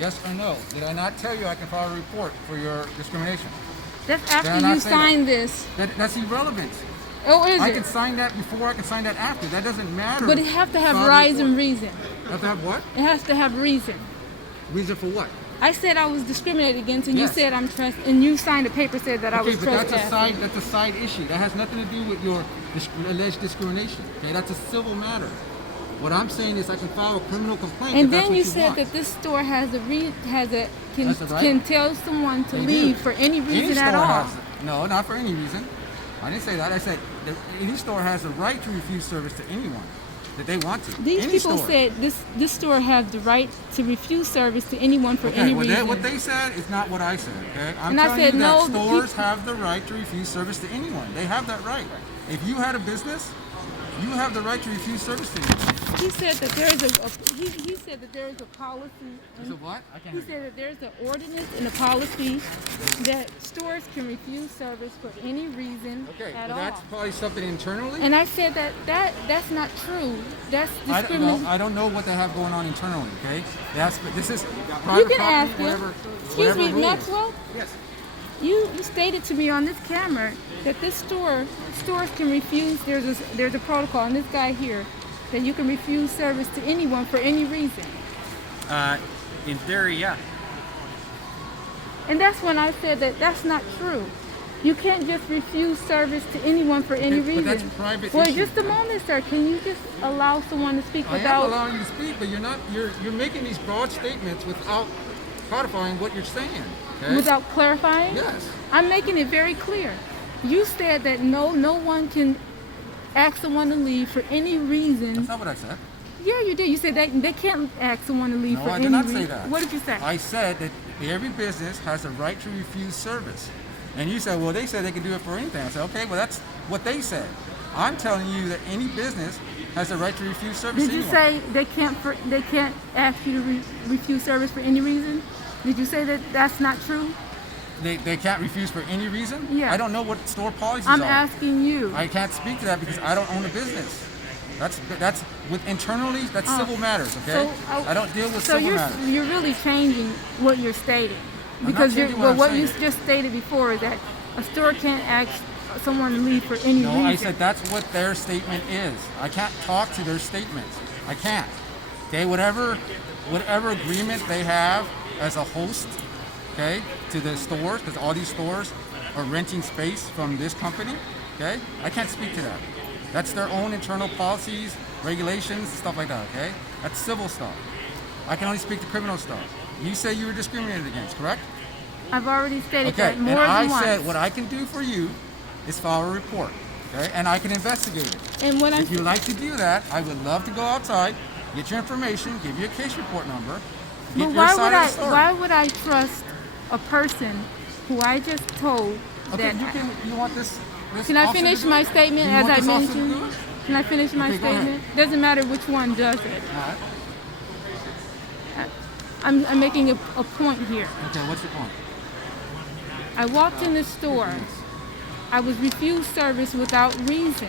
Yes or no? Did I not tell you I can file a report for your discrimination? That's Did I after not you say signed this. That's irrelevant. Oh, is I it? can sign that before, I can sign that after. That doesn't matter. But it have to have File a rise and report. reason. Have to have what? It has to have reason. Reason for what? I said I was discriminated against, and Yes. you said and you signed a paper said that I Okay, was but that's trespassing. that's a side issue. That has nothing to do with your alleged discrimination. Okay, that's a civil matter. What I'm saying is I can file a criminal complaint. And if that's then what you you said want. that this store has a can That's a right. can tell someone to They leave do. for any reason store at all. has no, not for any reason. I didn't say that. I said that any store has the right to refuse service to anyone that they want to. These Any people store. said this store has the right to refuse service to anyone for Okay, any well, reason. what they said is not what I said. Okay, I'm And I telling said, you that no, stores have the right to refuse service to anyone. They have that right. If you had a business, you have the right to refuse service to anyone. He said that there is he said that there is a policy. Is it what? I can't He hear you. said that there's an ordinance and a policy that stores can refuse service for any reason Okay, at but all. that's probably something internally. And I said that's not true. That's I don't, discrimination. know, I don't know what they have going on internally. Okay, this is You private can property, ask him. whatever. Excuse whatever me, rules. Maxwell. Yes. You stated to me on this camera that this stores can refuse. There's a protocol, and this guy here that you can refuse service to anyone for any reason. In theory, yeah. And that's when I said that that's not true. You can't just refuse service to anyone for any Okay, reason. but that's private Well, issue. just a moment, sir. Can you just allow someone to speak I am without? allowing you to speak, but you're not. You're making these broad statements without codifying what you're saying. Okay? Without clarifying? Yes. I'm making it very clear. You said that no one can ask someone to leave for any reason. That's not what I said. Yeah, you did. You said that they can't ask someone to leave No, for I any did not reason. say that. What did you say? I said that every business has a right to refuse service. And you said, well, they said they can do it for anything. I said, okay, well, that's what they said. I'm telling you that any business has the right to refuse service Did to you anyone. say they can't ask you to refuse service for any reason? Did you say that that's not true? They can't refuse for any reason? Yeah. I don't know what store policies I'm are. asking you. I can't speak to that because I don't own a business. That's with internally, that's Oh. civil matters, okay? I don't deal with So civil matters. you're really changing what you're stating I'm not because changing what I'm what you saying. just stated before is that a store can't ask someone to leave for any No, reason. I said that's what their statement is. I can't talk to their statements. I can't. Okay, whatever agreement they have as a host, okay, to the stores, because all these stores are renting space from this company, okay? I can't speak to that. That's their own internal policies, regulations, stuff like that, okay? That's civil stuff. I can only speak to criminal stuff. You say you were discriminated against, correct? I've already stated Okay, that and more I than once. said what I can do for you is file a report, okay? And I can investigate it. And when If you like to do that, I would love to go outside, get your information, give you a case report number, get But your side of the story. why would I trust a person who I just told Okay, that? you want this Can I officer to finish do my it? statement Do you as want I this officer to mentioned? do it? Can I finish my Okay, go ahead. statement? Doesn't matter which one does it. All right. I'm making a point here. Okay, what's your point? I walked in the store. I was refused service without reason.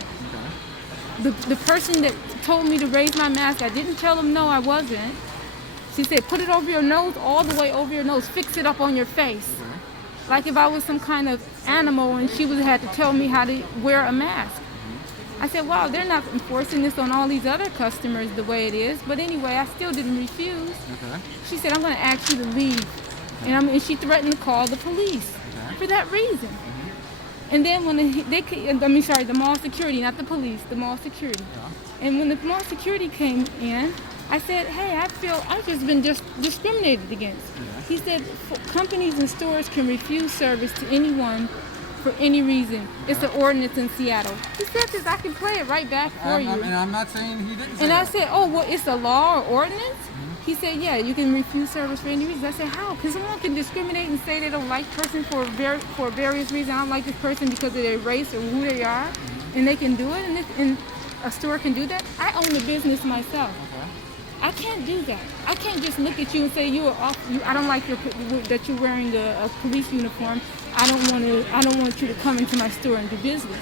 Okay. The person that told me to raise my mask, I didn't tell them no, I wasn't. She said, put it over your nose, all the way over your nose. Fix it up on your face. Okay. Like if I was some kind of animal and she would have had to tell me how to wear a mask. I said, wow, they're not enforcing this on all these other customers the way it is. But anyway, I still didn't refuse. Okay. She said, I'm going to ask you to leave. And she threatened to call the police for that reason. And then when the mall security, not the police, the mall security. Yeah. And when the mall security came in, I said, hey, I feel I've just been discriminated against. Yeah. He said, companies and stores can refuse service to anyone for any reason. It's an ordinance in Seattle. He said this, I can play it right back for you. And I'm not saying he didn't say And I that. said, oh, well, it's a law or ordinance? He said, yeah, you can refuse service for any reason. I said, how? Because someone can discriminate and say they don't like person for various reasons. I don't like this person because of their race or who they are, and they can do it, and a store can do that. I own a business myself. Okay. I can't do that. I can't just look at you and say I don't like that you're wearing a police uniform. I don't want you to come into my store and do business.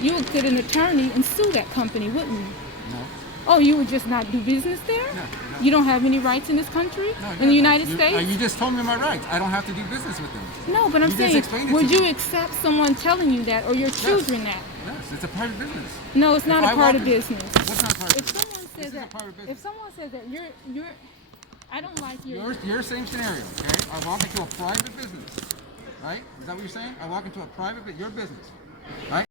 You would get an attorney and sue that company, wouldn't you? No. Oh, you would just not do business there? No. You don't have any rights in this country? No, in the United you, States? You just told me my rights. I don't have to do business with them. No, but I'm You just saying, explained it would to you me. accept someone telling you that or your children that? Yes, it's a private business. No, it's not If a I part walk of in- business. What's not part of If business? someone This says is a that, part of business. if someone says that you're, I don't like Your same scenario, okay? I walk into a private business, right? Is that what you're saying? I walk into a private, your business, right?